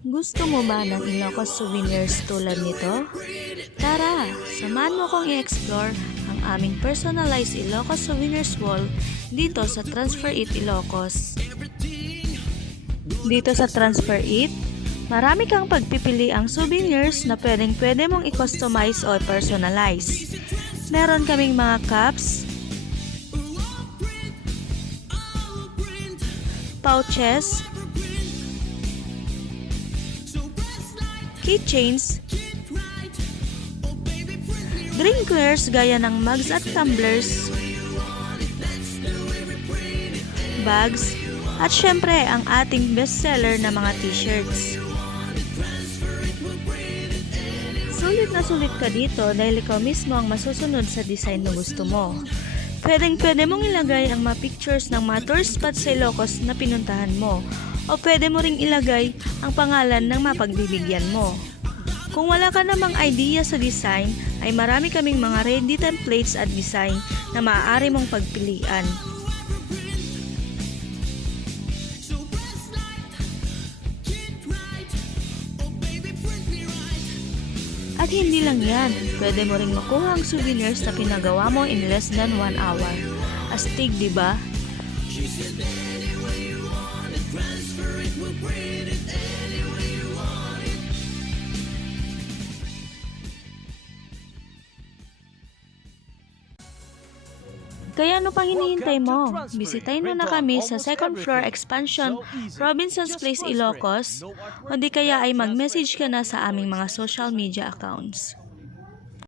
Gusto mo ba ng Ilocos souvenirs tulad nito? Tara, samahan mo kong i-explore ang aming personalized Ilocos souvenirs wall dito sa Transfer It Ilocos. Dito sa Transfer It, marami kang pagpipili ang souvenirs na pwede mong i-customize o personalize. Meron kaming mga cups, pouches, keychains, drinkwares gaya ng mugs at tumblers, bags, at syempre ang ating bestseller na mga t-shirts. Sulit na sulit ka dito dahil ikaw mismo ang masusunod sa design na gusto mo. Pwede mong ilagay ang mga pictures ng mga tourist spots sa Ilocos na pinuntahan mo, o pwede mo ring ilagay ang pangalan ng mapagbibigyan mo. Kung wala ka namang idea sa design, ay marami kaming mga ready templates at design na maaari mong pagpilian. At hindi lang yan, pwede mo ring makuha ang souvenirs na pinagawa mo in less than 1 hour. Astig, diba? Kaya ano pang hinihintay mo? Bisitahin mo na kami sa second floor expansion, Robinson's Place, Ilocos, o di kaya ay mag-message ka na sa aming mga social media accounts.